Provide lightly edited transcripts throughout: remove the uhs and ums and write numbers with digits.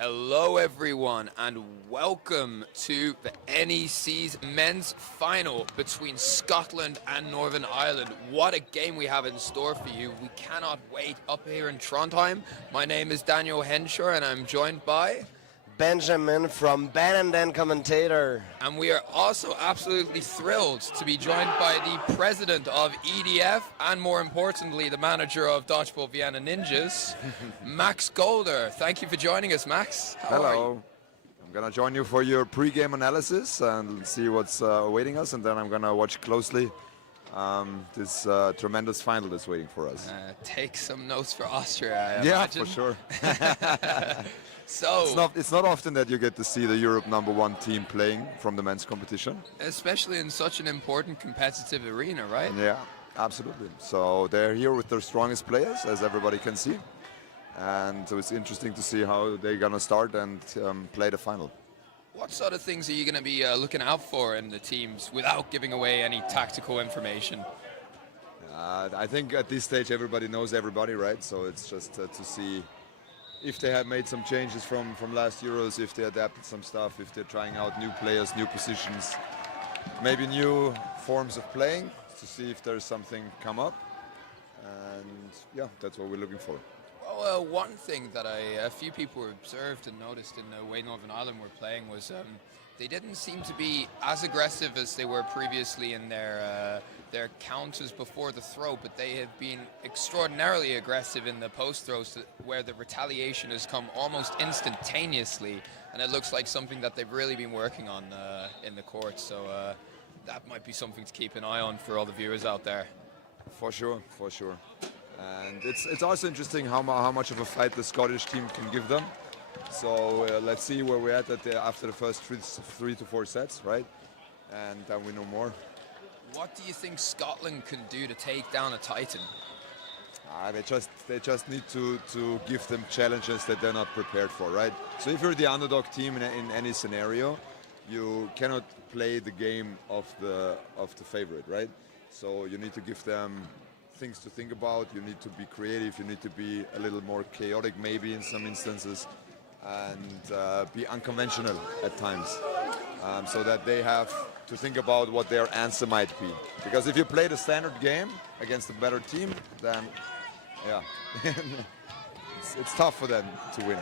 Hello everyone and welcome to the NEC's men's final between Scotland and Northern Ireland. What a game we have in store for you. We cannot wait up here in Trondheim. My name is Daniel Henshaw and I'm joined by Benjamin from Ben and Commentator. And we are also absolutely thrilled to be joined by the president of EDF and more importantly the manager of Dodgeball Vienna Ninjas, Max Golder. Thank you for joining us, Max. How are you? Hello. I'm going to join you for your pre-game analysis and see what's awaiting us, and then I'm going to watch closely this tremendous final that's waiting for us. Take some notes for Austria, I yeah, imagine. for sure. So it's not often that you get to see the Europe #1 team playing from the men's competition. especially in such an important competitive arena, right? Yeah, absolutely. So they're here with their strongest players, as everybody can see. And so it's interesting to see how they're going to start and play the final. What sort of things are you going to be looking out for in the teams without giving away any tactical information? I think at this stage everybody knows everybody, right? So it's just to see if they have made some changes from last Euros, if they adapted some stuff, if they're trying out new players, new positions, maybe new forms of playing, to see if there's something come up. And yeah, that's what we're looking for. Well, one thing that a few people observed and noticed in the way Northern Ireland were playing was they didn't seem to be as aggressive as they were previously in their counters before the throw, but they have been extraordinarily aggressive in the post throws where the retaliation has come almost instantaneously, and it looks like something that they've really been working on in the court. So that might be something to keep an eye on for all the viewers out there. For sure, for sure. And it's also interesting how much of a fight the Scottish team can give them. So let's see where we're at after the first three to four sets, right? And then we know more. What do you think Scotland can do to take down a Titan? They just need to give them challenges that they're not prepared for, right? So if you're the underdog team in any scenario, you cannot play the game of the favorite, right? So you need to give them things to think about. You need to be creative. You need to be a little more chaotic, maybe in some instances, and be unconventional at times, so that they have to think about what their answer might be. Because if you play the standard game against a better team, then yeah, it's tough for them to win.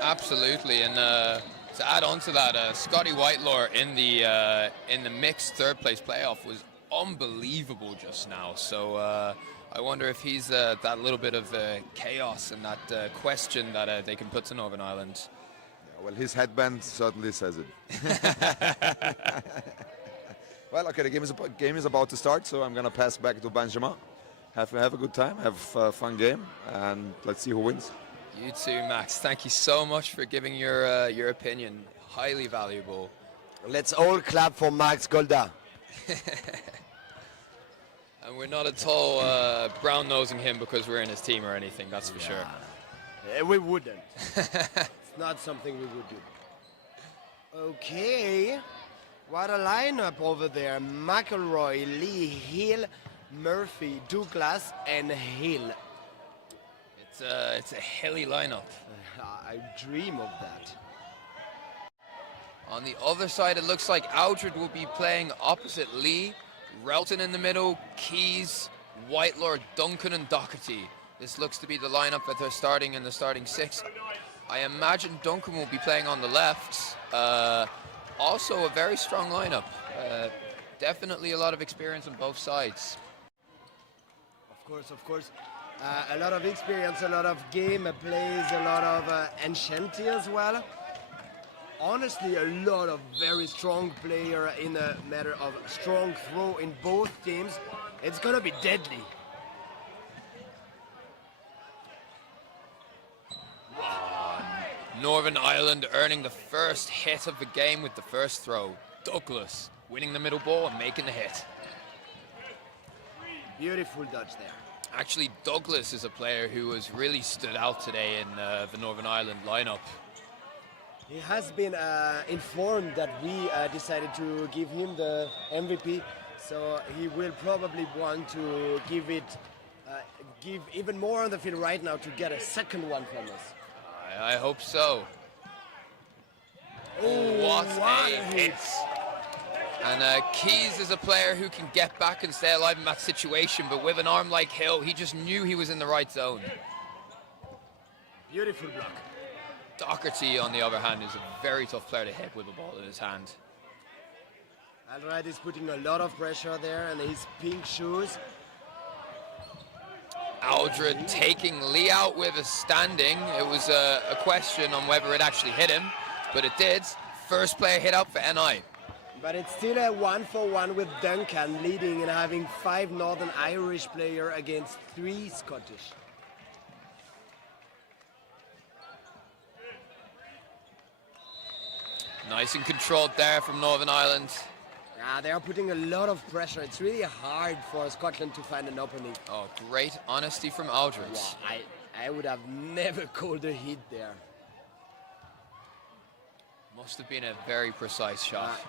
Absolutely, and to add on to that, Scotty Whitelaw in the mixed third place playoff was unbelievable just now. So I wonder if he's that little bit of chaos and that question that they can put to Northern Ireland. Yeah, well, his headband certainly says it. Well, okay, the game is about to start, so I'm going to pass back to Benjamin. Have a good time, have a fun game, and let's see who wins. You too, Max. Thank you so much for giving your opinion. Highly valuable. Let's all clap for Max Golder. And we're not at all brown-nosing him because we're in his team or anything, that's for sure. We wouldn't. It's not something we would do. Okay. What a lineup over there. McElroy, Lee, Hill, Murphy, Douglas, and Hill. It's a hilly lineup. I dream of that. On the other side, it looks like Aldred will be playing opposite Lee. Relton in the middle, Keys, Whitelaw, Duncan, and Doherty. This looks to be the lineup that they're starting in the starting six. I imagine Duncan will be playing on the left. Also a very strong lineup. Definitely a lot of experience on both sides. Of course. A lot of experience, a lot of game plays, a lot of enchanty as well. Honestly, a lot of very strong player in a matter of strong throw in both teams. It's gonna be deadly. Northern Ireland earning the first hit of the game with the first throw. Douglas winning the middle ball and making the hit. Beautiful dodge there. Actually, Douglas is a player who has really stood out today in the Northern Ireland lineup. He has been informed that we decided to give him the MVP, so he will probably want to give even more on the field right now to get a second one from us. I hope so. What a hit. And Keys is a player who can get back and stay alive in that situation, but with an arm like Hill, he just knew he was in the right zone. Beautiful block. Doherty, on the other hand, is a very tough player to hit with a ball in his hand. Alright is putting a lot of pressure there, and his pink shoes. Aldred taking Lee out with a standing. It was a question on whether it actually hit him, but it did. First player hit out for NI. But it's still a 1-for-1 with Duncan leading and having 5 Northern Irish players against 3 Scottish. Nice and controlled there from Northern Ireland. Yeah, they are putting a lot of pressure. It's really hard for Scotland to find an opening. Oh, great honesty from Aldred. Wow, I would have never called a hit there. Must have been a very precise shot.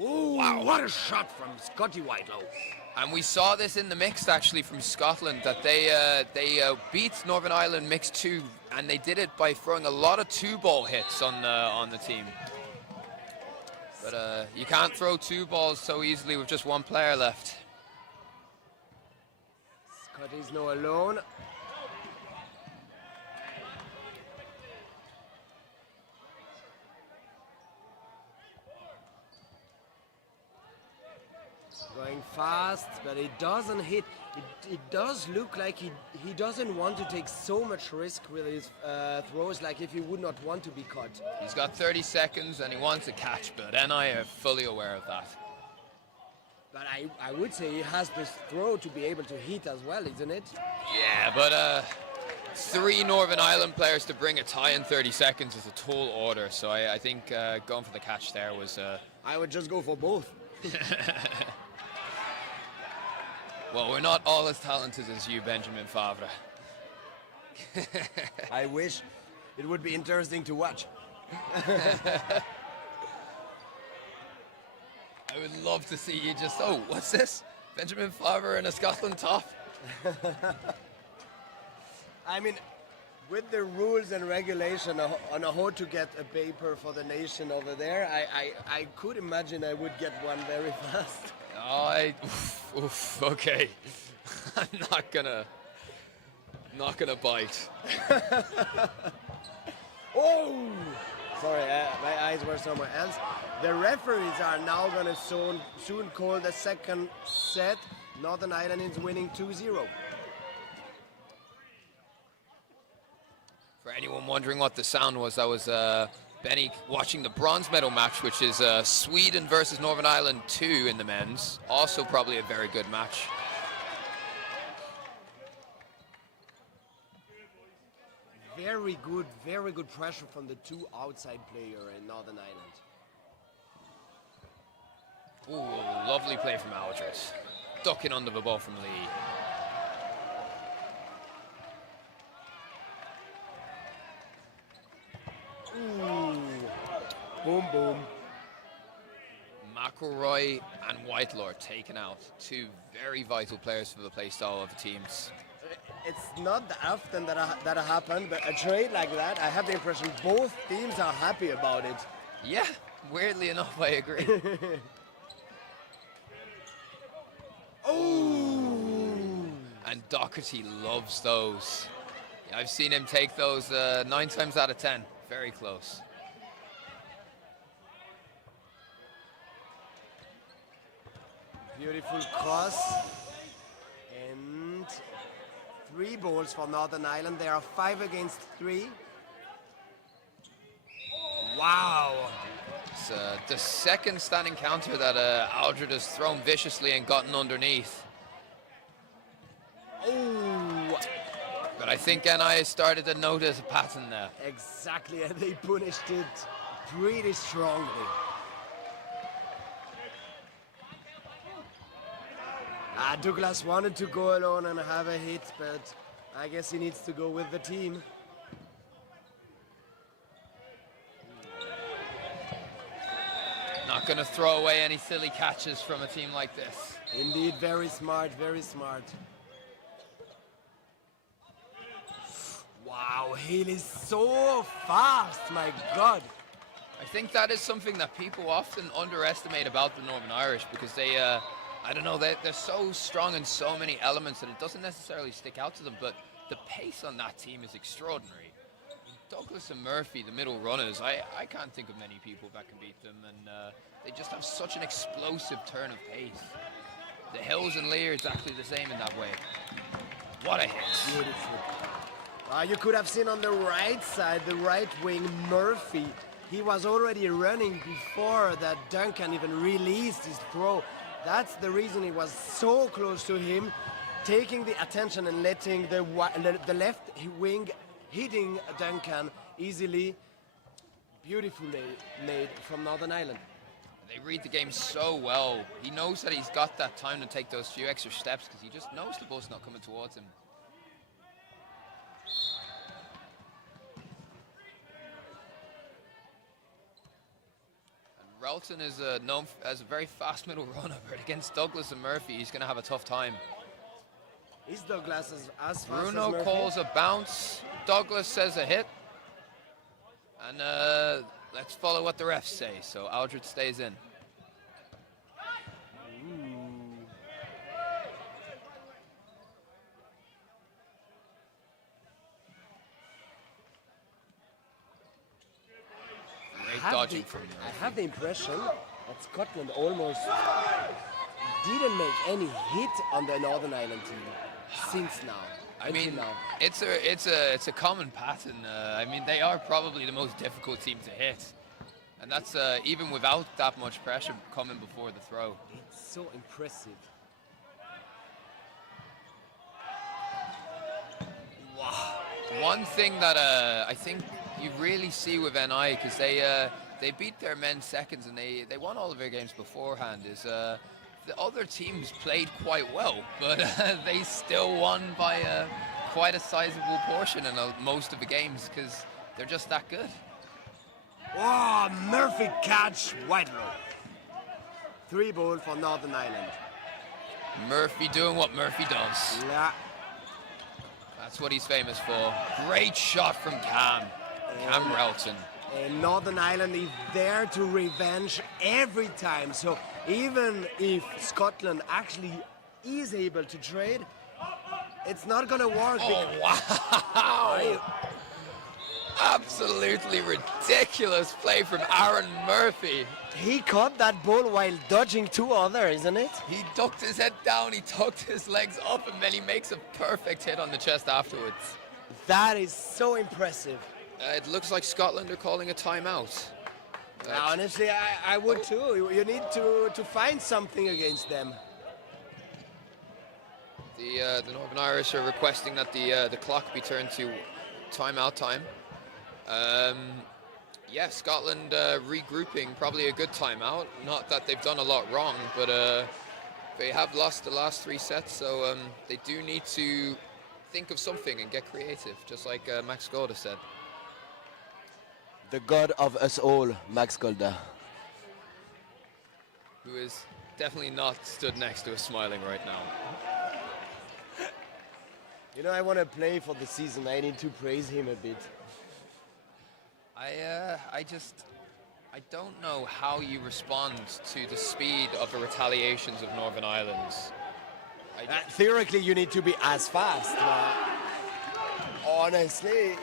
Oh, wow, what a shot from Scotty Whitelow. And we saw this in the mixed, actually, from Scotland, that they beat Northern Ireland mixed 2, and they did it by throwing a lot of 2-ball hits on the team. But you can't throw 2 balls so easily with just 1 player left. Scotty's now alone. Going fast, but it doesn't hit. It does look like he doesn't want to take so much risk with his throws, like if he would not want to be caught. He's got 30 seconds and he wants a catch, but NI are fully aware of that. But I would say he has this throw to be able to hit as well, isn't it? Yeah, but 3 Northern Ireland players to bring a tie in 30 seconds is a tall order, so I think going for the catch there was... I would just go for both. Well, we're not all as talented as you, Benjamin Favre. I wish. It would be interesting to watch. I would love to see you just, oh, what's this? Benjamin Favre in a Scotland top? I mean, with the rules and regulation on how to get a paper for the nation over there, I could imagine I would get one very fast. Okay. I'm not gonna bite. Oh! Sorry, my eyes were somewhere else. The referees are now gonna soon call the second set. Northern Ireland is winning 2-0. For anyone wondering what the sound was, that was Benny watching the bronze medal match, which is Sweden versus Northern Ireland 2 in the men's. Also probably a very good match. Very good pressure from the 2 outside players in Northern Ireland. Ooh, lovely play from Aldred. Ducking under the ball from Lee. Ooh. Boom, boom. McElroy and Whitelaw taken out. 2 very vital players for the play style of the teams. It's not often that happened, but a trade like that, I have the impression both teams are happy about it. Yeah, weirdly enough, I agree. Oh! And Doherty loves those. I've seen him take those 9 times out of 10. Very close. Beautiful cross. And 3 balls for Northern Ireland. There are 5 against 3. Wow. It's the second standing counter that Aldred has thrown viciously and gotten underneath. Oh! But I think NI started to notice a pattern there. Exactly, and they punished it pretty strongly. Douglas wanted to go alone and have a hit, but I guess he needs to go with the team. Not going to throw away any silly catches from a team like this. Indeed, very smart, very smart. Wow, Hill is so fast, my God. I think that is something that people often underestimate about the Northern Irish because they, I don't know, they're so strong in so many elements that it doesn't necessarily stick out to them, but the pace on that team is extraordinary. Douglas and Murphy, the middle runners, I can't think of many people that can beat them, and they just have such an explosive turn of pace. The Hills and Lear is exactly the same in that way. What a hit. Beautiful. You could have seen on the right side, the right wing, Murphy. He was already running before that Duncan even released his throw. That's the reason he was so close to him, taking the attention and letting the left wing hitting Duncan easily. Beautifully made from Northern Ireland. They read the game so well. He knows that he's got that time to take those few extra steps because he just knows the ball's not coming towards him. And Relton is known as a very fast middle runner, but against Douglas and Murphy, he's going to have a tough time. Is Douglas as fast Bruno as Murphy? calls a bounce. Douglas says a hit. And let's follow what the refs say. So Aldred stays in. Great dodging from Murphy. I have the impression that Scotland almost didn't make any hit on the Northern Ireland team since now. I mean, it's a common pattern. I mean, they are probably the most difficult team to hit, and that's even without that much pressure coming before the throw. It's so impressive. Wow. One thing that I think you really see with NI, because they beat their men seconds and they won all of their games beforehand, is the other teams played quite well, but they still won by quite a sizable portion in most of the games because they're just that good. Oh, Murphy catch, wide row. 3 ball for Northern Ireland. Murphy doing what Murphy does. Yeah. That's what he's famous for. Great shot from Cam Relton. And Northern Ireland is there to revenge every time. So even if Scotland actually is able to trade, it's not going to work. Oh, wow! Absolutely ridiculous play from Aaron Murphy. He caught that ball while dodging 2 others, isn't it? He ducked his head down, he tucked his legs up, and then he makes a perfect hit on the chest afterwards. That is so impressive. It looks like Scotland are calling a timeout. Honestly, I would too. You need to find something against them. The Northern Irish are requesting that the clock be turned to timeout time. Yeah, Scotland regrouping, probably a good timeout. Not that they've done a lot wrong, but they have lost the last 3 sets, so they do need to think of something and get creative, just like Max Golda said. The god of us all, Max Golda. Who is definitely not stood next to us smiling right now. You know, I want to play for the season. I need to praise him a bit. I don't know how you respond to the speed of the retaliations of Northern Ireland's. Theoretically, you need to be as fast. Honestly,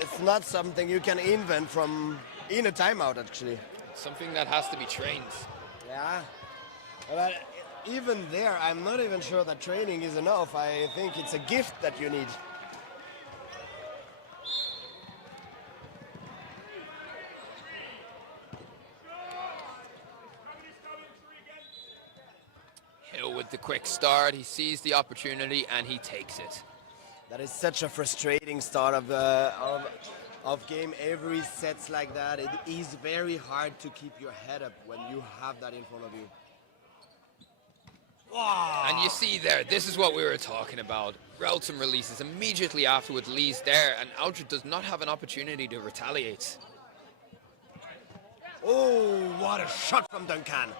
it's not something you can invent from in a timeout, actually. It's something that has to be trained. Yeah, but even there, I'm not even sure that training is enough. I think it's a gift that you need. Hill with the quick start, he sees the opportunity and he takes it. That is such a frustrating start of game. Every set's like that. It is very hard to keep your head up when you have that in front of you. Wow. And you see there, this is what we were talking about. Relton releases immediately afterwards, Lee's there, and Aldred does not have an opportunity to retaliate. Oh, what a shot from Duncan.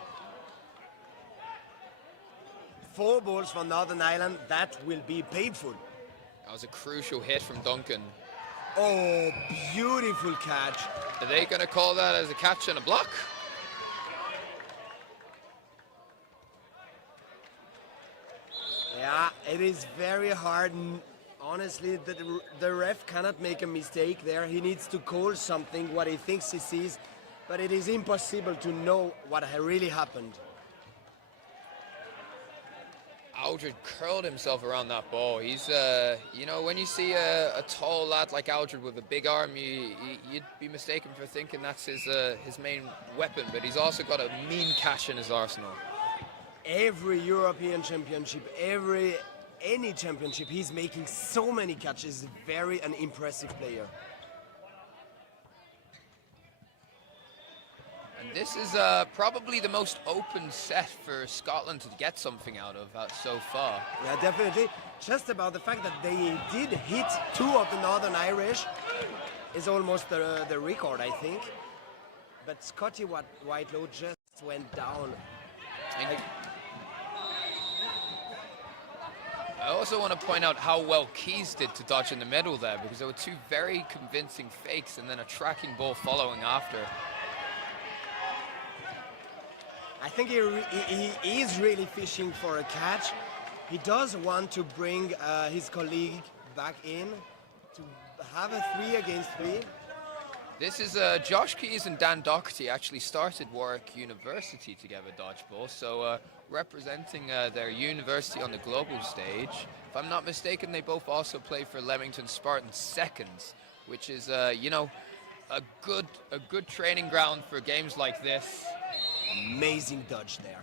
4 balls for Northern Ireland. That will be painful. That was a crucial hit from Duncan. Oh, beautiful catch. Are they going to call that as a catch and a block? Yeah, it is very hard. Honestly, the ref cannot make a mistake there. He needs to call something, what he thinks he sees, but it is impossible to know what really happened. Aldred curled himself around that ball. He's, you know, when you see a tall lad like Aldred with a big arm, you'd be mistaken for thinking that's his main weapon, but he's also got a mean catch in his arsenal. Every European championship, any championship, he's making so many catches. Very an impressive player. And this is probably the most open set for Scotland to get something out of so far. Yeah, definitely. Just about the fact that they did hit 2 of the Northern Irish is almost the record, I think. But Scotty Whitelow just went down. I also want to point out how well Keys did to dodge in the middle there, because there were 2 very convincing fakes and then a tracking ball following after. I think he is really fishing for a catch. He does want to bring his colleague back in to have a 3 against 3. This is Josh Keys and Dan Doherty actually started Warwick University together, Dodgeball, so representing their university on the global stage. If I'm not mistaken, they both also play for Leamington Spartans Seconds, which is, you know, a good training ground for games like this. Amazing dodge there.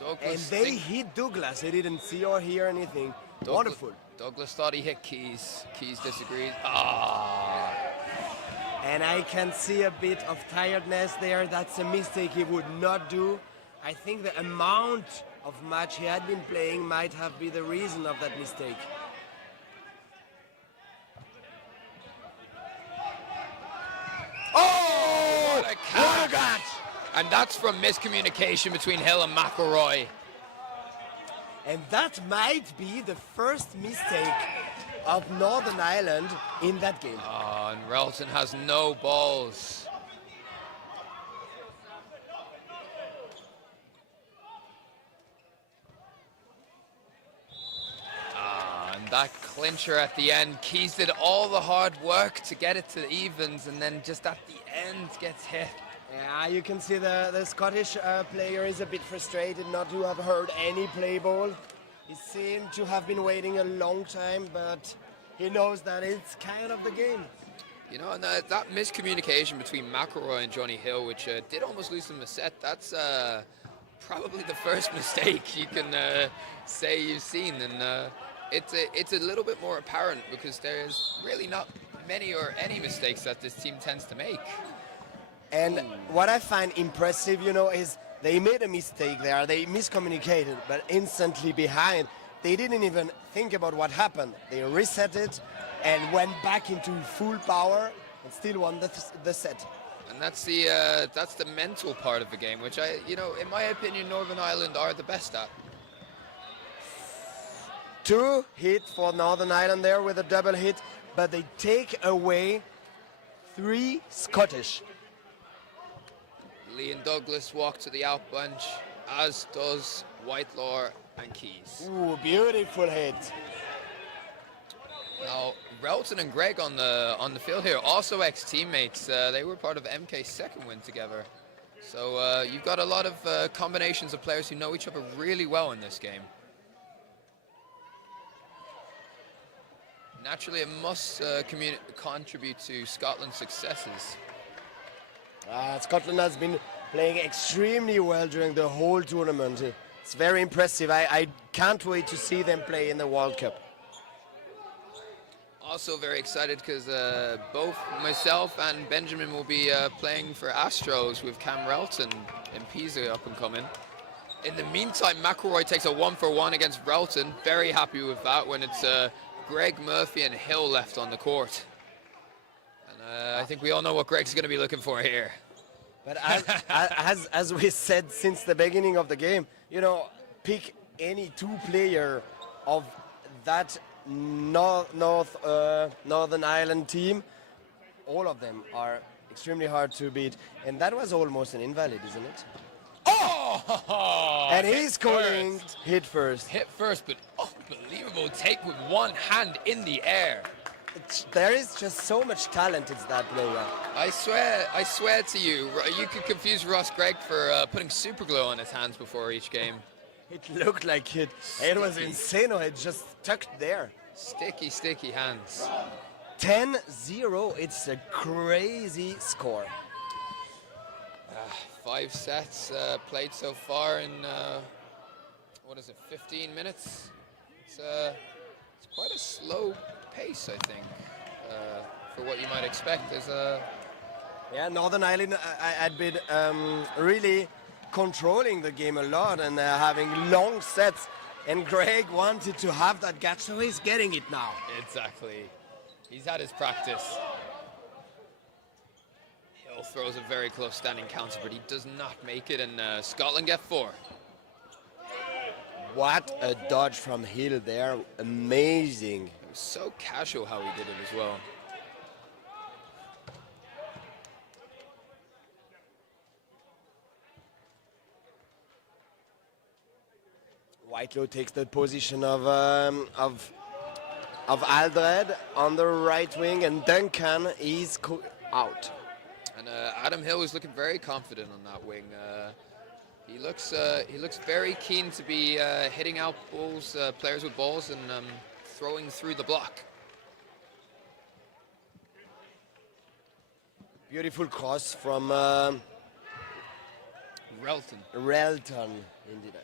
Douglas and they hit Douglas. He didn't see or hear anything. Wonderful. Douglas thought he hit Keys. Keys disagreed. And I can see a bit of tiredness there. That's a mistake he would not do. I think the amount of match he had been playing might have been the reason of that mistake. Oh, what a catch! And that's from miscommunication between Hill and McElroy. And that might be the first mistake of Northern Ireland in that game. Oh, and Relton has no balls. And that clincher at the end. Keys did all the hard work to get it to evens, and then just at the end gets hit. Yeah, you can see the Scottish player is a bit frustrated not to have heard any play ball. He seemed to have been waiting a long time, but he knows that it's kind of the game. You know, and that miscommunication between McElroy and Johnny Hill, which did almost lose them a set, that's probably the first mistake you can say you've seen. And it's a little bit more apparent because there's really not many or any mistakes that this team tends to make. And what I find impressive, you know, is they made a mistake there. They miscommunicated, but instantly behind. They didn't even think about what happened. They reset it and went back into full power and still won the set. And that's the mental part of the game, which you know, in my opinion, Northern Ireland are the best at. 2 hits for Northern Ireland there with a double hit, but they take away 3 Scottish. Lee and Douglas walk to the out bunch, as does Whitelaw and Keys. Ooh, beautiful hit. Now, Relton and Greg on the field here, also ex-teammates. They were part of MK's second win together. So you've got a lot of combinations of players who know each other really well in this game. Naturally, it must contribute to Scotland's successes. Scotland has been playing extremely well during the whole tournament. It's very impressive. I can't wait to see them play in the World Cup. Also very excited because both myself and Benjamin will be playing for Astros with Cam Relton in Pisa up and coming. In the meantime, McElroy takes a 1-for-1 against Relton. Very happy with that when it's Greg, Murphy and Hill left on the court. I think we all know what Greg's going to be looking for here. But as we said since the beginning of the game, you know, pick any 2 player of that Northern Ireland team, all of them are extremely hard to beat. And that was almost an invalid, isn't it? Oh! And he's calling hit first. Hit first, but unbelievable take with one hand in the air. There is just so much talent in that player. I swear to you, you could confuse Ross Gregg for putting super glue on his hands before each game. It looked like it. It was insane. It just tucked there. Sticky hands. 10-0. It's a crazy score. 5 sets played so far in, what is it, 15 minutes? It's quite a slow pace, I think, for what you might expect. Yeah, Northern Ireland had been really controlling the game a lot and having long sets. And Greg wanted to have that gap, so he's getting it now. Exactly. He's had his practice. Hill throws a very close standing counter, but he does not make it, and Scotland get 4. What a dodge from Hill there. Amazing. It was so casual how he did it as well. Whitelaw takes the position of Aldred on the right wing, and Duncan is out. And Adam Hill is looking very confident on that wing. He looks very keen to be hitting out balls, players with balls, and throwing through the block. Beautiful cross from Relton. Indeed.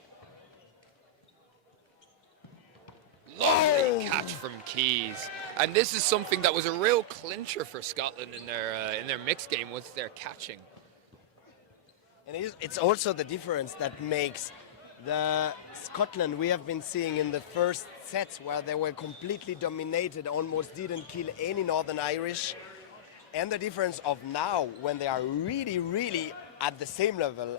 Lovely catch from Keys, and this is something that was a real clincher for Scotland in their mixed game, was their catching. And it's also the difference that makes the Scotland we have been seeing in the first sets, where they were completely dominated, almost didn't kill any Northern Irish, and the difference of now when they are really at the same level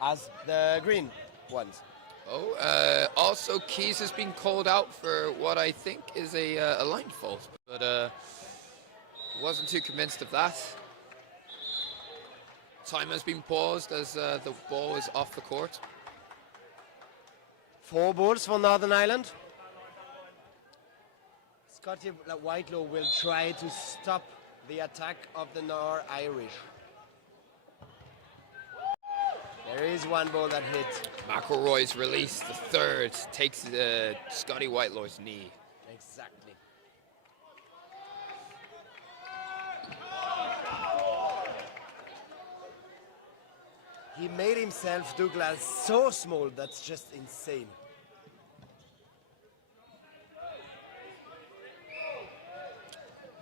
as the green ones. Oh, also Keys has been called out for what I think is a line fault, but wasn't too convinced of that. Time has been paused as the ball is off the court. 4 balls for Northern Ireland. Scotty Whitelaw will try to stop the attack of the Irish. There is one ball that hit. McElroy's release, the third, takes Scotty Whitelaw's knee. Exactly. He made himself, Douglas, so small, that's just insane.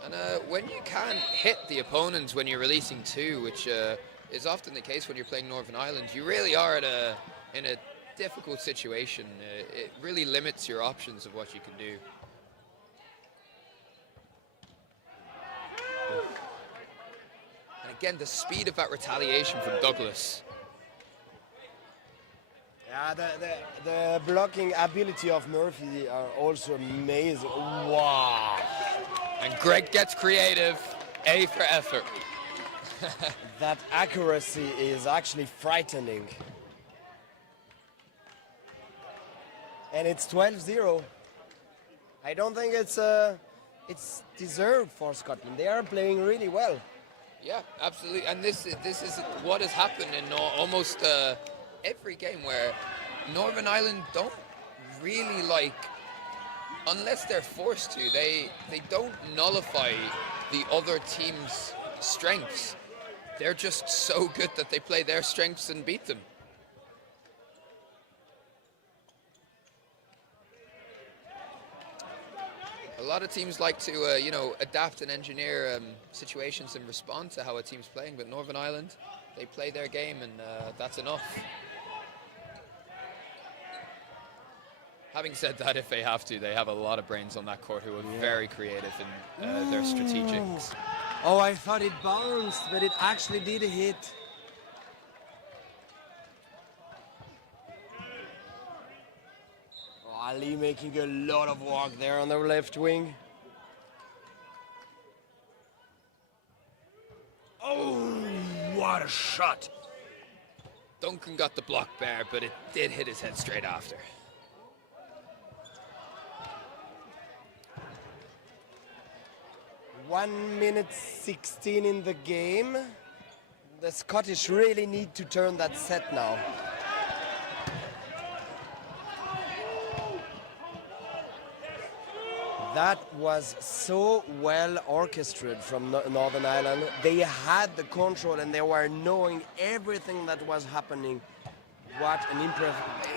And when you can't hit the opponents when you're releasing 2, which is often the case when you're playing Northern Ireland, you really are in a difficult situation. It really limits your options of what you can do. And again, the speed of that retaliation from Douglas. Yeah, the blocking ability of Murphy are also amazing. Wow. And Greg gets creative. A for effort. That accuracy is actually frightening. And it's 12-0. I don't think it's deserved for Scotland. They are playing really well. Yeah, absolutely. And this is what has happened in almost every game, where Northern Ireland don't really, unless they're forced to, they don't nullify the other team's strengths. They're just so good that they play their strengths and beat them. A lot of teams like to, adapt and engineer situations and respond to how a team's playing, but Northern Ireland, they play their game, and that's enough. Having said that, if they have to, they have a lot of brains on that court who are very creative in their strategics. Oh, I thought it bounced, but it actually did hit. Oh, Lee making a lot of work there on the left wing. Oh, what a shot! Duncan got the block there, but it did hit his head straight after. One minute 16 in the game. The Scottish really need to turn that set now. That was so well orchestrated from Northern Ireland. They had the control and they were knowing everything that was happening. What an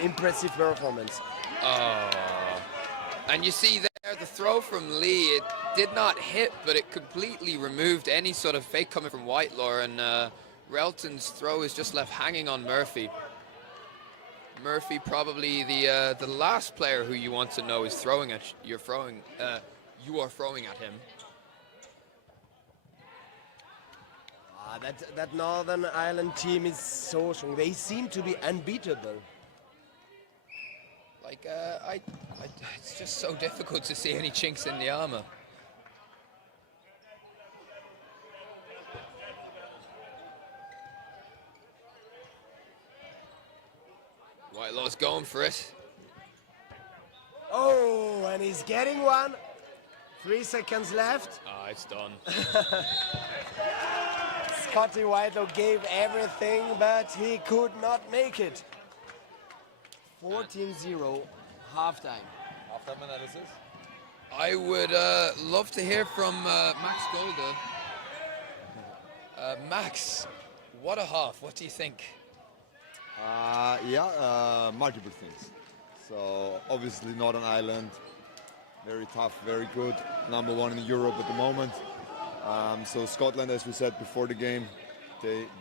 impressive performance. And you see there the throw from Lee, it did not hit, but it completely removed any sort of fake coming from Whitelaw, and Relton's throw is just left hanging on Murphy. Murphy, probably the last player who you want to know is throwing at you are throwing at him. That Northern Ireland team is so strong. They seem to be unbeatable. Like it's just so difficult to see any chinks in the armor. Whitelaw's going for it. Oh, and he's getting one. 3 seconds left. Ah, it's done. Scotty Whitelaw gave everything, but he could not make it. 14-0, halftime. Halftime analysis. I would love to hear from Max Golda. Max, what a half. What do you think? Multiple things. So obviously Northern Ireland, very tough, very good, number one in Europe at the moment. So Scotland, as we said before the game,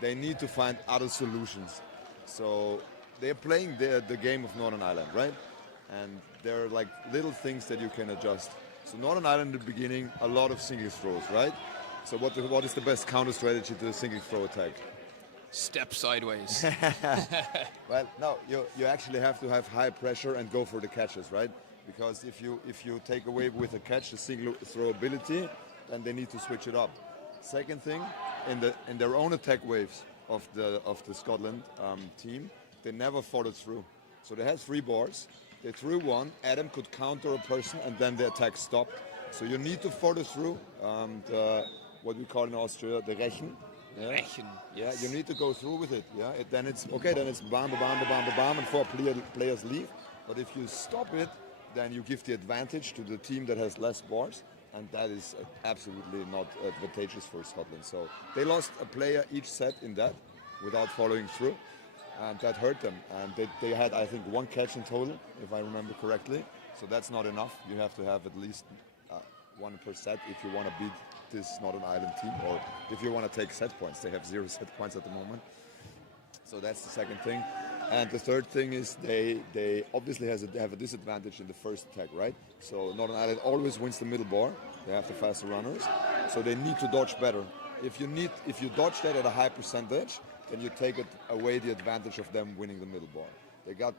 they need to find other solutions. So they're playing the game of Northern Ireland, right? And there are like little things that you can adjust. So Northern Ireland in the beginning, a lot of single throws, right? So what is the best counter strategy to a single throw attack? Step sideways. Well, no, you actually have to have high pressure and go for the catches, right? Because if you take away with a catch the single throw ability, then they need to switch it up. Second thing, in their own attack waves of the Scotland team, they never followed through. So they had 3 boards. They threw one. Adam could counter a person, and then the attack stopped. So you need to follow through. What we call in Austria the Rechen. Yeah. Yeah, you need to go through with it. Yeah, then it's okay. Then it's bam, bam, bam, bam, bam, and 4 players leave. But if you stop it, then you give the advantage to the team that has less boards, and that is absolutely not advantageous for Scotland. So they lost a player each set in that without following through, and that hurt them. And they had, I think, 1 catch in total, if I remember correctly. So that's not enough. You have to have at least 1 per set if you want to beat this Northern Ireland team, or if you want to take set points. They have 0 set points at the moment. So that's the second thing. And the third thing is they obviously have a disadvantage in the first attack, right? So Northern Ireland always wins the middle bar. They have the faster runners. So they need to dodge better. If you dodge that at a high percentage, then you take away the advantage of them winning the middle bar. They got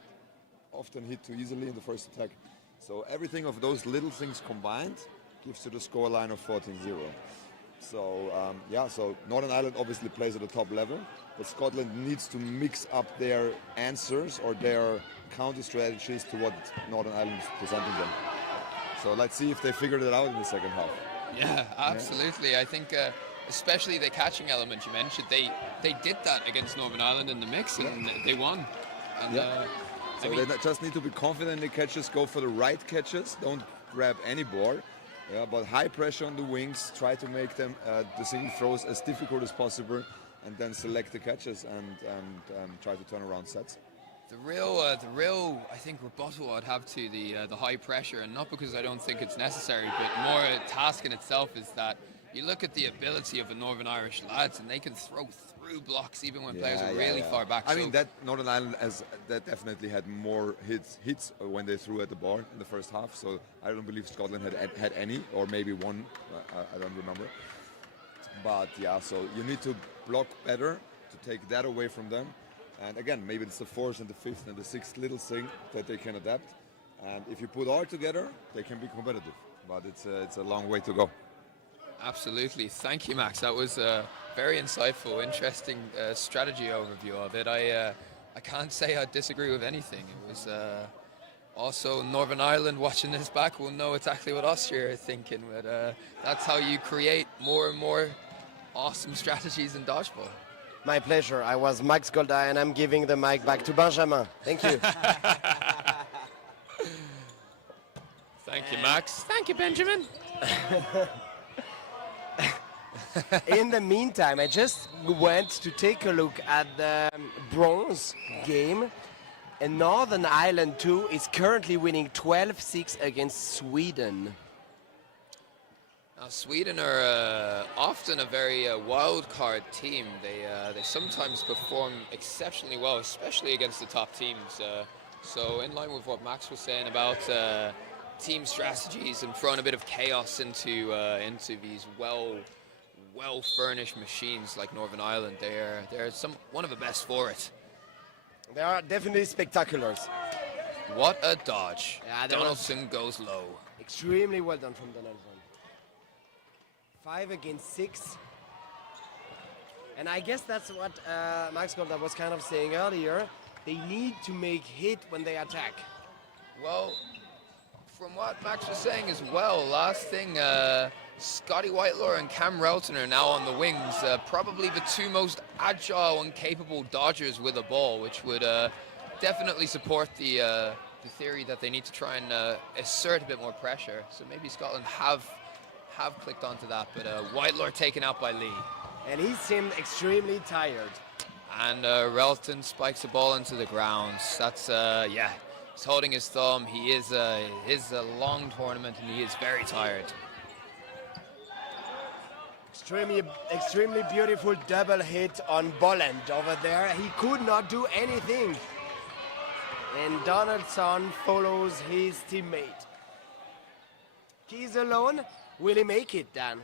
often hit too easily in the first attack. So everything of those little things combined gives you the scoreline of 14-0. So so Northern Ireland obviously plays at the top level, but Scotland needs to mix up their answers or their counter strategies to what Northern Ireland is presenting them. So let's see if they figured it out in the second half. Yeah, absolutely. I think especially the catching element you mentioned, they did that against Northern Ireland in the mix, and they won. And, so they just need to be confident in the catches, go for the right catches, don't grab any board. Yeah, but high pressure on the wings, try to make them the single throws as difficult as possible, and then select the catches and try to turn around sets. The real, I think, rebuttal I'd have to the high pressure, and not because I don't think it's necessary, but more a task in itself, is that you look at the ability of the Northern Irish lads, and they can throw through blocks even when players are really far back. I mean, that Northern Ireland that definitely had more hits when they threw at the bar in the first half. So I don't believe Scotland had any, or maybe one. I don't remember. But yeah, so you need to block better to take that away from them. And again, maybe it's the 4th and the 5th and the 6th little thing that they can adapt. And if you put all together, they can be competitive. But it's a long way to go. Absolutely. Thank you, Max. That was a very insightful, interesting strategy overview of it. I can't say I disagree with anything. It was also Northern Ireland watching this back will know exactly what Austria are thinking. But that's how you create more and more awesome strategies in dodgeball. My pleasure. I was Max Golda, and I'm giving the mic back to Benjamin. Thank you. Thank you, Max. Thank you, Benjamin. In the meantime, I just went to take a look at the bronze game. And Northern Ireland 2 is currently winning 12-6 against Sweden. Now, Sweden are often a very wild card team. They sometimes perform exceptionally well, especially against the top teams. So in line with what Max was saying about team strategies and throwing a bit of chaos into these well furnished machines like Northern Ireland, they're one of the best for it. They are definitely spectacular. What a dodge. Yeah, Donaldson goes low. Extremely well done from Donaldson. 5 against 6. And I guess that's what Max Golda was kind of saying earlier. They need to make hit when they attack. Well, from what Max was saying as well, last thing, Scotty Whitelaw and Cam Relton are now on the wings. Probably the two most agile and capable dodgers with a ball, which would definitely support the theory that they need to try and assert a bit more pressure. So maybe Scotland have clicked onto that, but Whitelaw taken out by Lee. And he seemed extremely tired. And Relton spikes the ball into the ground. That's, yeah, he's holding his thumb. He is a long tournament, and he is very tired. Extremely beautiful double hit on Bolland over there. He could not do anything. And Donaldson follows his teammate. He's alone. Will he make it, Dan?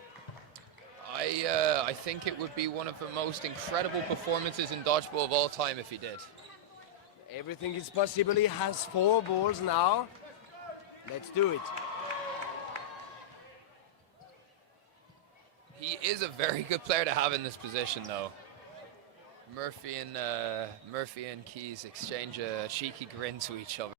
I think it would be one of the most incredible performances in dodgeball of all time if he did. Everything is possible. He has 4 balls now. Let's do it. He is a very good player to have in this position, though. Murphy and Keys exchange a cheeky grin to each other.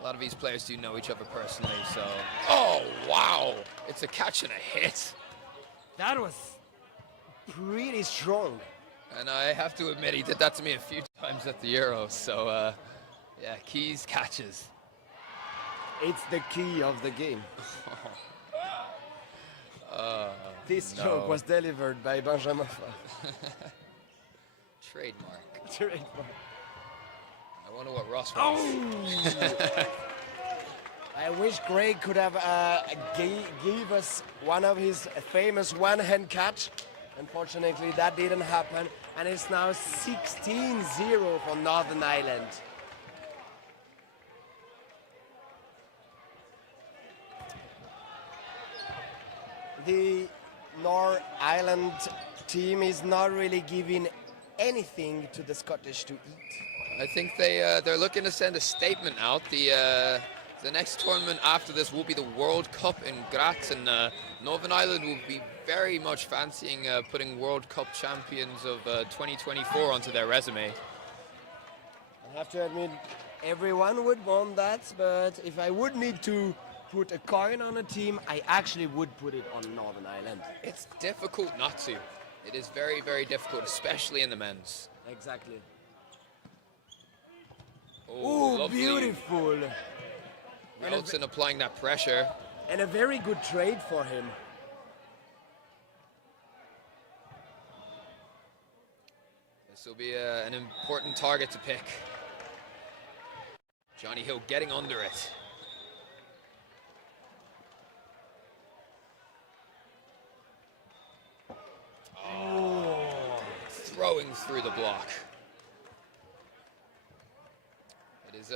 A lot of these players do know each other personally, so... Oh, wow! It's a catch and a hit. That was pretty strong. And I have to admit, he did that to me a few times at the Euros, so, yeah, Keys catches. It's the key of the game. This joke was delivered by Benjamin. Trademark. Trademark. I wonder what Ross wants. Oh! I wish Greg could have gave us one of his famous one-hand catch. Unfortunately, that didn't happen. And it's now 16-0 for Northern Ireland. The Northern Ireland team is not really giving anything to the Scottish to eat. I think they're looking to send a statement out. The next tournament after this will be the World Cup in Graz, and Northern Ireland will be very much fancying putting World Cup champions of 2024 onto their resume. I have to admit, everyone would want that, but if I would need to put a coin on a team, I actually would put it on Northern Ireland. It's difficult not to. It is very, very difficult, especially in the men's. Exactly. Oh, beautiful. Relton applying that pressure. And a very good trade for him. This will be an important target to pick. Johnny Hill getting under it. Oh, throwing through the block. It is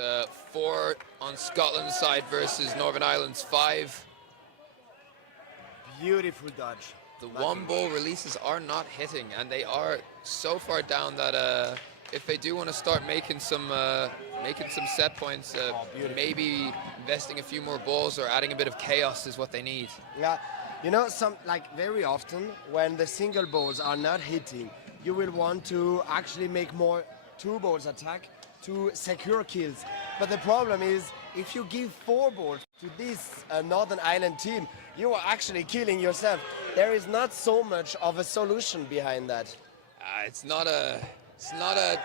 4 on Scotland's side versus Northern Ireland's 5. Beautiful dodge. The one ball releases are not hitting, and they are so far down that if they do want to start making some making some set points, beautiful. maybe investing a few more balls or adding a bit of chaos is what they need. Yeah, you know, very often when the single balls are not hitting, you will want to actually make more two balls attack to secure kills. But the problem is, if you give 4 balls to this Northern Ireland team, you are actually killing yourself. There is not so much of a solution behind that. It's not a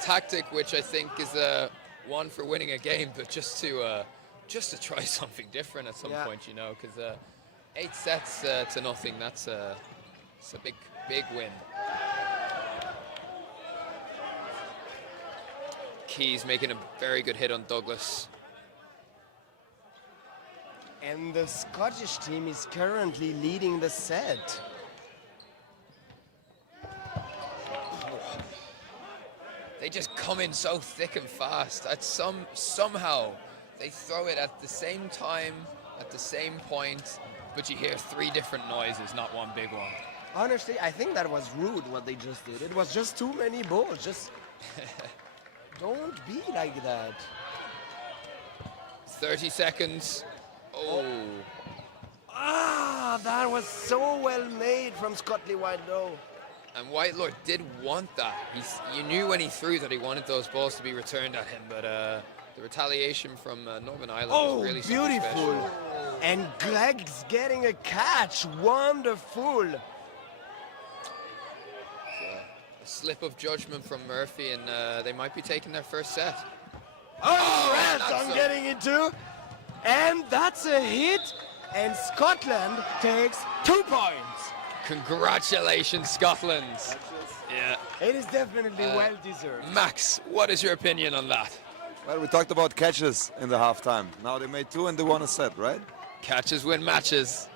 tactic which I think is one for winning a game, but just to try something different at some point, you know, because 8 sets to nothing, it's a big win. Keys making a very good hit on Douglas. And the Scottish team is currently leading the set. They just come in so thick and fast. Somehow they throw it at the same time, at the same point, but you hear 3 different noises, not one big one. Honestly, I think that was rude what they just did. It was just too many balls. Just don't be like that. 30 seconds. Oh. Ah, that was so well made from Scotty Whitelaw. And Whitelaw did want that. You knew when he threw that he wanted those balls to be returned at him, but the retaliation from Northern Ireland was really something beautiful. special. And Greg's getting a catch. Wonderful. A slip of judgment from Murphy, and they might be taking their first set. I'm getting into. And that's a hit. And Scotland takes 2 points. Congratulations, Scotland. Yeah. It is definitely well deserved. Max, what is your opinion on that? Well, we talked about catches in the halftime. Now they made 2 and they won a set, right? Catches win matches.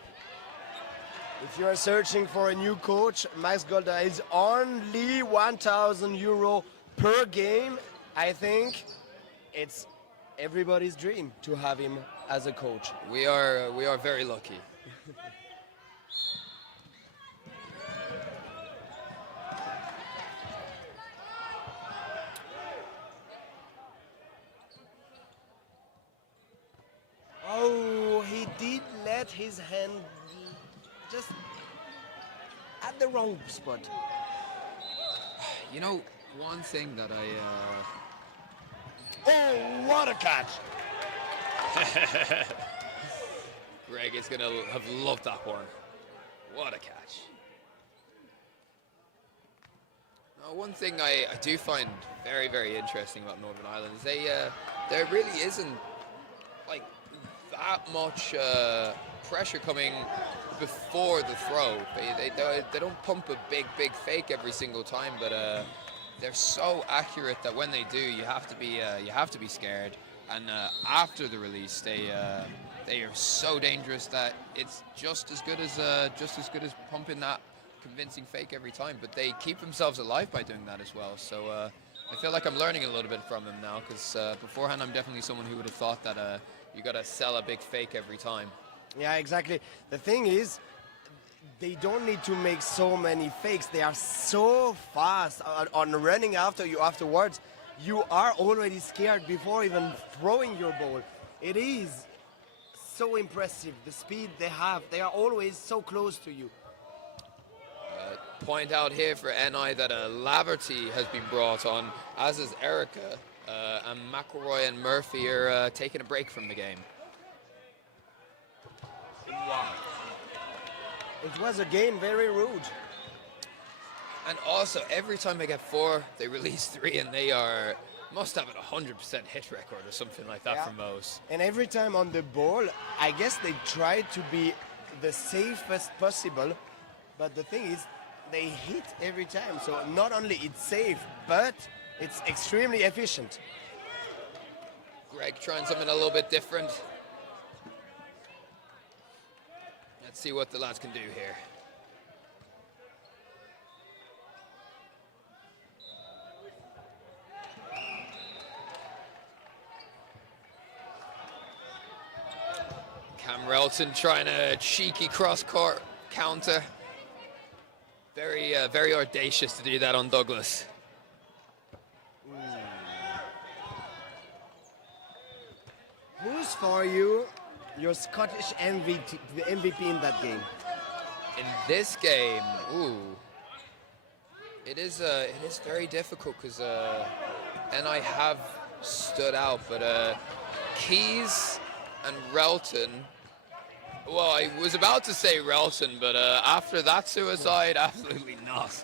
If you are searching for a new coach, Max Golda is only €1,000 per game. I think it's everybody's dream to have him as a coach. We are very lucky. Oh, he did let his hand just at the wrong spot. You know, one thing that Oh, what a catch! Greg is gonna have loved that one. What a catch. Now, one thing I do find very, very interesting about Northern Ireland is there really isn't like that much pressure coming before the throw. They don't pump a big fake every single time, but they're so accurate that when they do, you have to be scared. And after the release, they are so dangerous that it's just as good as pumping that convincing fake every time. But they keep themselves alive by doing that as well. So I feel like I'm learning a little bit from them now, because beforehand I'm definitely someone who would have thought that you got to sell a big fake every time. Yeah, exactly. The thing is, they don't need to make so many fakes. They are so fast on running after you afterwards. You are already scared before even throwing your ball. It is so impressive, the speed they have. They are always so close to you. Point out here for NI that Laverty has been brought on, as is Erica, and McElroy and Murphy are taking a break from the game. Wow. It was again very rude. And also, every time they get 4, they release 3, and they must have a 100% hit record or something like that from those. And every time on the ball, I guess they try to be the safest possible, but the thing is, they hit every time. So not only it's safe, but it's extremely efficient. Greg trying something a little bit different. Let's see what the lads can do here. Cam Relton trying a cheeky cross-court counter. Very audacious to do that on Douglas. Who's for you your Scottish MVP in that game? In this game, ooh, it is very difficult because and I have stood out, but Keys and Relton. Well, I was about to say Relton, but after that suicide, absolutely not.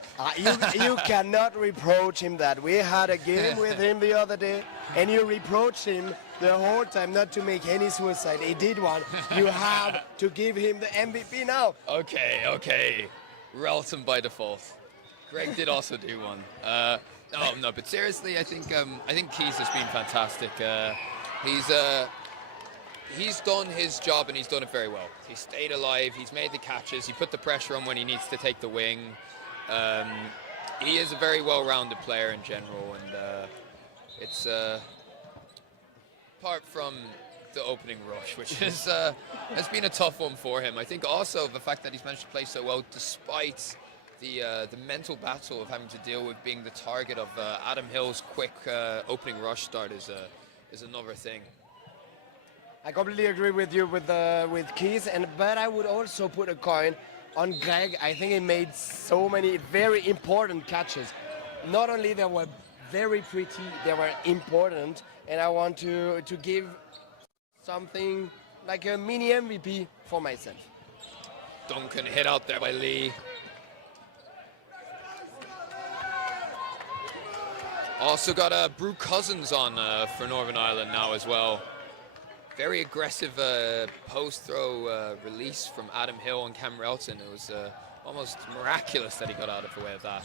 You cannot reproach him that. We had a game with him the other day, and you reproach him the whole time not to make any suicide. He did one. You have to give him the MVP now. Okay. Relton by default. Greg did also do one. No, but seriously, I think Keys has been fantastic. He's done his job and he's done it very well. He stayed alive, he's made the catches, he put the pressure on when he needs to take the wing. He is a very well-rounded player in general, and it's apart from the opening rush, which has been a tough one for him. I think also the fact that he's managed to play so well despite the mental battle of having to deal with being the target of Adam Hill's quick opening rush start is another thing. I completely agree with you with Keys, but I would also put a coin on Greg. I think he made so many very important catches. Not only they were very pretty, they were important, and I want to give something like a mini MVP for myself. Duncan hit out there by Lee. Also got Brew Cousins on for Northern Ireland now as well. Very aggressive post-throw release from Adam Hill and Cam Relton. It was almost miraculous that he got out of the way of that.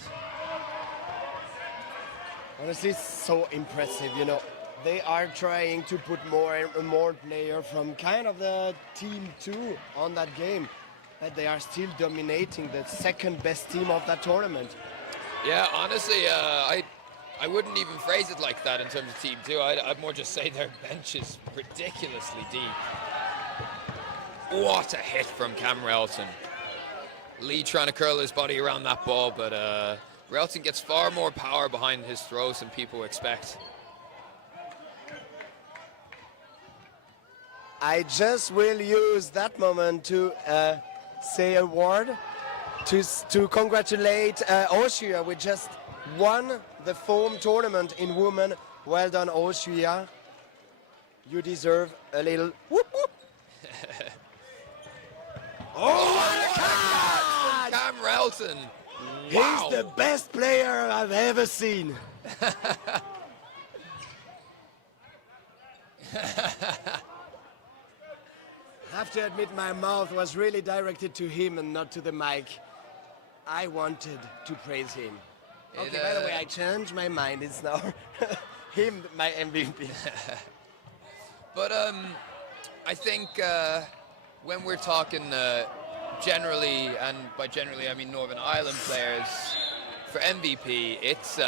Honestly, so impressive. You know, they are trying to put more and more player from kind of the team 2 on that game, but they are still dominating the second best team of that tournament. Yeah, honestly, I wouldn't even phrase it like that in terms of Team 2. I'd more just say their bench is ridiculously deep. What a hit from Cam Relton. Lee trying to curl his body around that ball, but Relton gets far more power behind his throws than people expect. I just will use that moment to say a word, to congratulate Austria, which just won the foam tournament in women. Well done, Austria. You deserve a little whoop whoop. Oh my God! Cam Relton. Wow. He's the best player I've ever seen. I have to admit my mouth was really directed to him and not to the mic. I wanted to praise him. Okay, by the way, I changed my mind. It's now him, my MVP. But I think when we're talking generally, and by generally I mean Northern Ireland players, for MVP, it's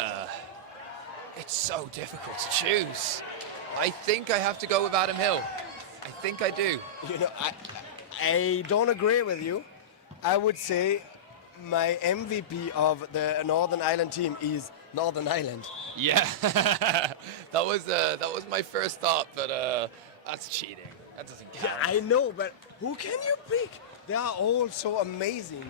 so difficult to choose. I think I have to go with Adam Hill. I think I do. You know, I don't agree with you. I would say my MVP of the Northern Ireland team is Northern Ireland. Yeah, that was my first thought, but that's cheating. That doesn't count. Yeah, I know, but who can you pick? They are all so amazing.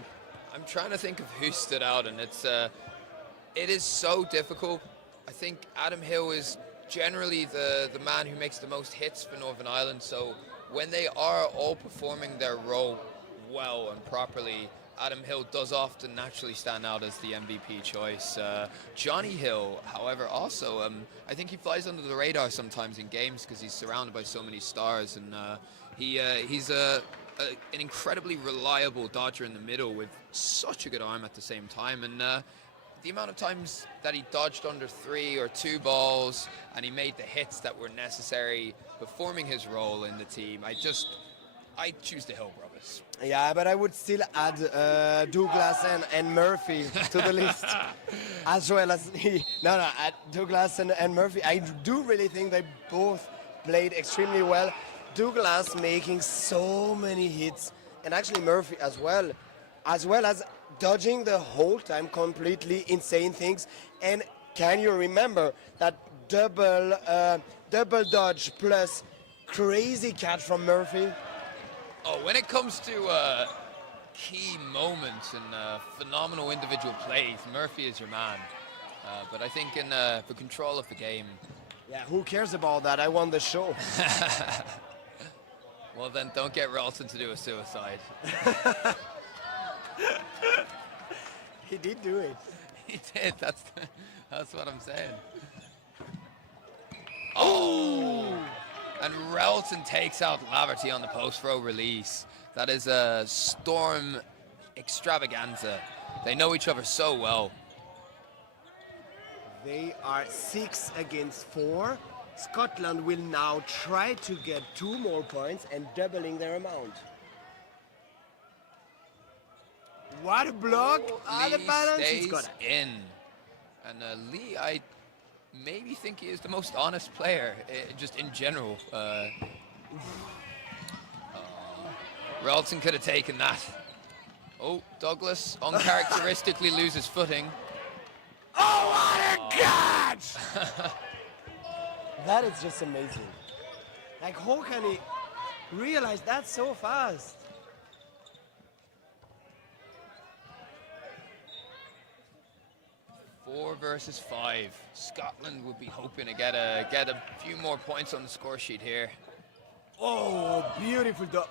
I'm trying to think of who stood out, and it is so difficult. I think Adam Hill is generally the man who makes the most hits for Northern Ireland, so when they are all performing their role well and properly, Adam Hill does often naturally stand out as the MVP choice. Johnny Hill, however, also, I think he flies under the radar sometimes in games because he's surrounded by so many stars, and he's an incredibly reliable dodger in the middle with such a good arm at the same time, and the amount of times that he dodged under 3 or 2 balls and he made the hits that were necessary performing his role in the team, I choose the Hill brothers. Yeah, but I would still add Douglas and Murphy to the list, as well as Douglas and Murphy. I do really think they both played extremely well. Douglas making so many hits, and actually Murphy as well as dodging the whole time, completely insane things. And can you remember that double dodge plus crazy catch from Murphy. Oh, when it comes to key moments and phenomenal individual plays, Murphy is your man. But I think in the control of the game. Yeah, who cares about that? I won the show. Well, then don't get Ralston to do a suicide. He did do it. He did. That's what I'm saying. Oh! And Ralston takes out Laverty on the post row release. That is a Storm extravaganza. They know each other so well. They are 6 against 4. Scotland will now try to get 2 more points and doubling their amount. What a block! Lee The balance, he's stays got it. in. And Lee, I maybe think he is the most honest player, just in general. Ralston could have taken that. Oh, Douglas uncharacteristically loses footing. Oh, what a catch! That is just amazing. Like, how can he realize that so fast? Four versus 5. Scotland would be hoping to get a few more points on the score sheet here. Oh, beautiful dog.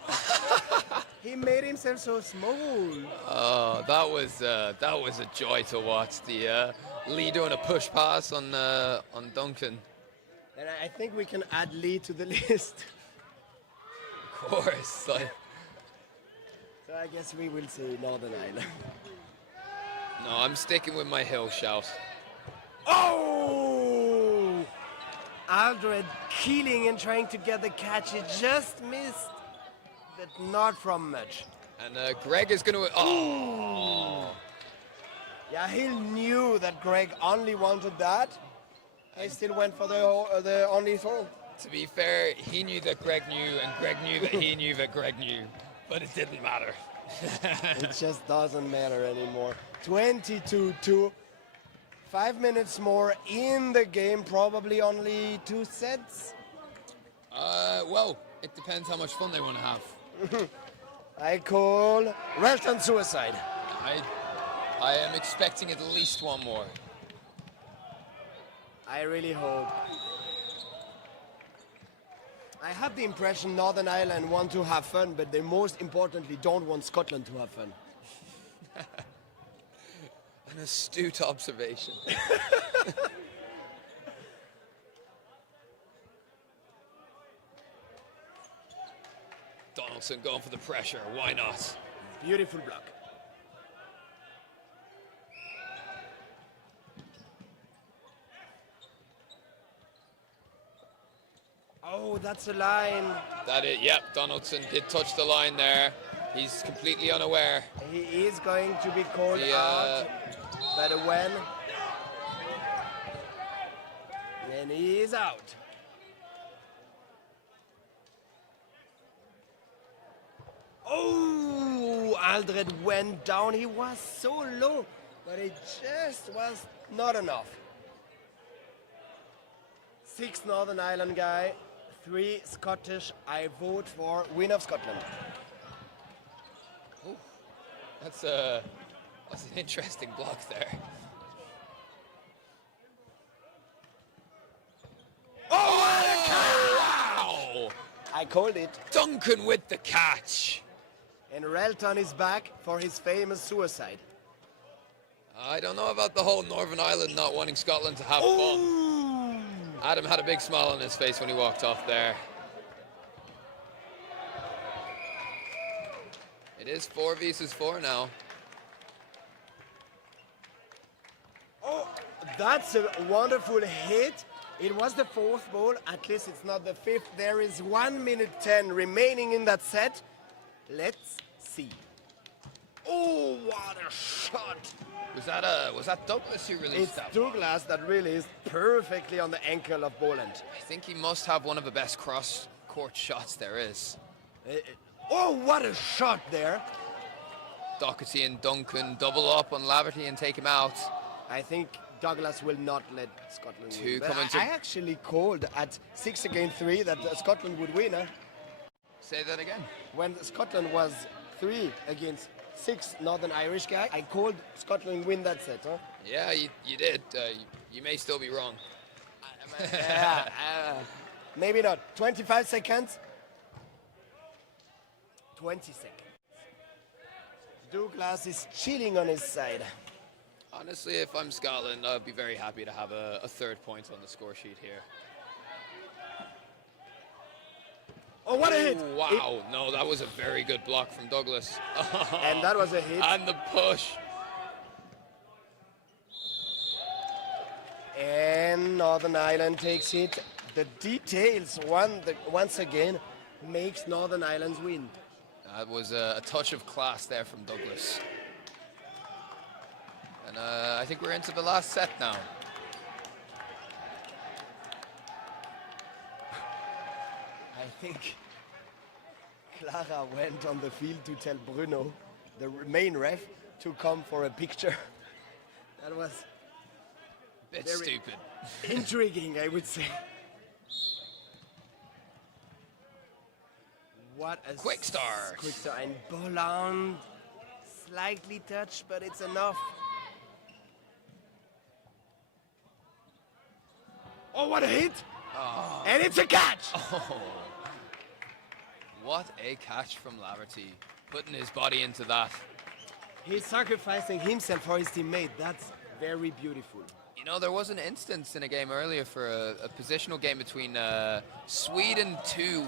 He made himself so small. Oh, that was a joy to watch. The Lee doing a push pass on Duncan. And I think we can add Lee to the list. Of course. Like, So I guess we will say Northern Ireland. no, I'm sticking with my Hill shout. Oh! Aldred keeling and trying to get the catch. He just missed, but not from much. And Greg is going to... Oh! Yeah, he knew that Greg only wanted that. He still went for the only throw. To be fair, he knew that Greg knew, and Greg knew that he knew that Greg knew. But it didn't matter. It just doesn't matter anymore. 22-2. 5 minutes more in the game, probably only 2 sets. Well, it depends how much fun they want to have. I call Welton suicide. I am expecting at least one more. I really hope. I have the impression Northern Ireland want to have fun, but they most importantly don't want Scotland to have fun. An astute observation. Donaldson going for the pressure. Why not? Beautiful block. Oh, that's a line. That it. Yep, Donaldson did touch the line there. He's completely unaware. He is going to be called out. But when? And he is out. Oh, Aldred went down. He was so low, but it just was not enough. 6 Northern Ireland guy, 3 Scottish. I vote for win of Scotland. Ooh, that's an interesting block there. Oh, wow! I called it. Duncan with the catch. And Relton is back for his famous suicide. I don't know about the whole Northern Ireland not wanting Scotland to have fun. Adam had a big smile on his face when he walked off there. It is 4 versus 4 now. Oh, that's a wonderful hit. It was the 4th ball. At least it's not the 5th. There is 1 minute 10 remaining in that set. Let's see. Oh, what a shot! Was that Douglas who released It's that? Douglas that released perfectly on the ankle of Boland. I think he must have one of the best cross-court shots there is. Oh, what a shot there! Doherty and Duncan double up on Laverty and take him out. I think Douglas will not let Scotland Two win. But coming to- I actually called at 6-3 that Scotland would win. Say that again. When Scotland was 3-6 Northern Irish guy, I called Scotland win that set. Huh? Yeah, you did. You may still be wrong. Maybe not. 25 seconds. 20 seconds. Douglas is chilling on his side. Honestly, if I'm Scotland, I'd be very happy to have a third point on the score sheet here. Oh, what a hit! Oh, wow, no, that was a very good block from Douglas. And that was a hit. And the push. And Northern Ireland takes it. The details, once again, makes Northern Ireland's win. That was a touch of class there from Douglas. And I think we're into the last set now. I think Clara went on the field to tell Bruno, the main ref, to come for a picture. That was Bit very stupid. intriguing, I would say. What a Quick start. Quick start. And Bolland slightly touched, but it's enough. Oh, what a hit! Oh. And it's a catch! Oh. What a catch from Laverty, putting his body into that. He's sacrificing himself for his teammate. That's very beautiful. You know, there was an instance in a game earlier for a positional game between Sweden 2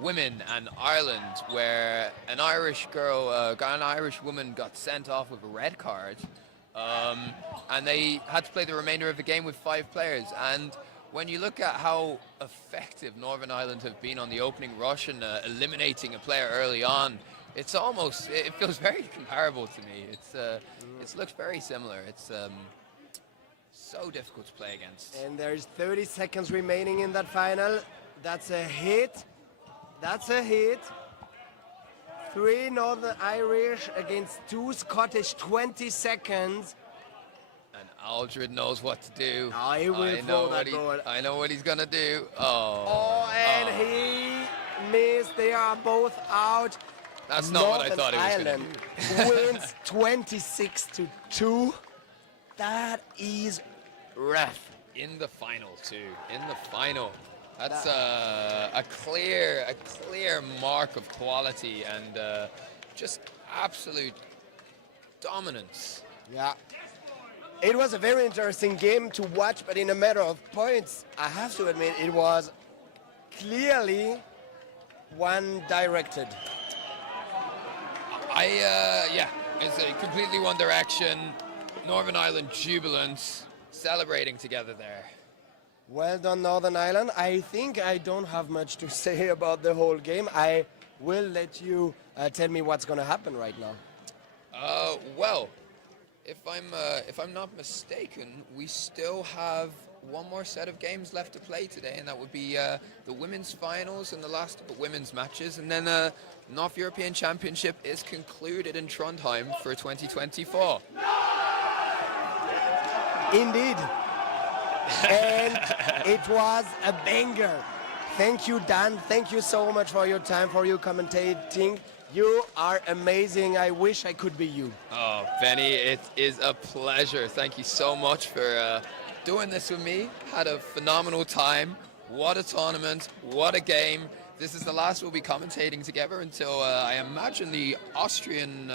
women and Ireland, where an Irish girl, an Irish woman got sent off with a red card, and they had to play the remainder of the game with 5 players. And when you look at how effective Northern Ireland have been on the opening rush and eliminating a player early on, it feels very comparable to me. It looks very similar. It's so difficult to play against. And there's 30 seconds remaining in that final. That's a hit. That's a hit. 3 Northern Irish against 2 Scottish, 20 seconds. And Aldred knows what to do. I will throw that ball. I know what he's gonna do. Oh. Oh, and he missed. They are both out. That's not what I thought he was Ireland gonna do. wins 26-2. That is rough. In the final too. In the final. That's a clear mark of quality and just absolute dominance. Yeah. It was a very interesting game to watch, but in a matter of points, I have to admit it was clearly one-directed. Yeah, it's a completely one direction. Northern Ireland jubilant, celebrating together there. Well done, Northern Ireland. I think I don't have much to say about the whole game. I will let you tell me what's going to happen right now. Well, if I'm not mistaken, we still have one more set of games left to play today, and that would be the women's finals and the last of the women's matches, and then North European Championship is concluded in Trondheim for 2024. Indeed. And it was a banger. Thank you, Dan. Thank you so much for your time, for your commentating. You are amazing. I wish I could be you. Oh, Benny, it is a pleasure. Thank you so much for doing this with me. Had a phenomenal time. What a tournament. What a game. This is the last we'll be commentating together until I imagine the Austrian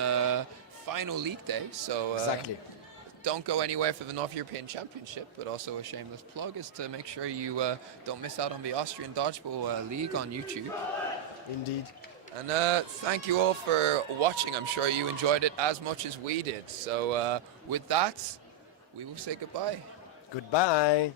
final league day. So Exactly. Don't go anywhere for the North European Championship, but also a shameless plug is to make sure you don't miss out on the Austrian Dodgeball League on YouTube. Indeed. And thank you all for watching. I'm sure you enjoyed it as much as we did. So with that, we will say goodbye. Goodbye.